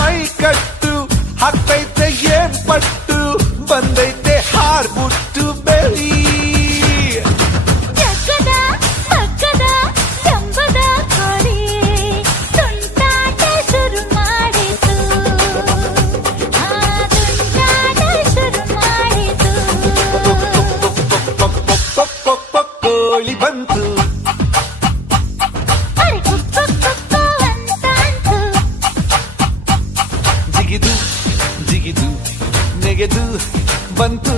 ಮೈ ಕಟ್ಟು ಹಾಕ್ತೈತೆ ಏನ್ ಪಟ್ಟು ಬಂದೈತೆ ಹಾರ್ಬಿಟ್ಟು ಬೆಳಿ ಜಗ್ಗದ ಮಗ್ಗದ ಜಂಬದ ಕೋಳಿ ತುಂಟಾಟ ಶುರು ಮಾಡಿತು ತುಂಟಾಟ ಶುರು ಮಾಡಿತು ಕೋಳಿ ಬಂತು ಅರೆ ಕುಕ್ಕು ಕುಕ್ಕು ಅಂತಾಂತು ಜಿಗಿದು ಜಿಗಿದು ನೆಗೆದು ಬಂತು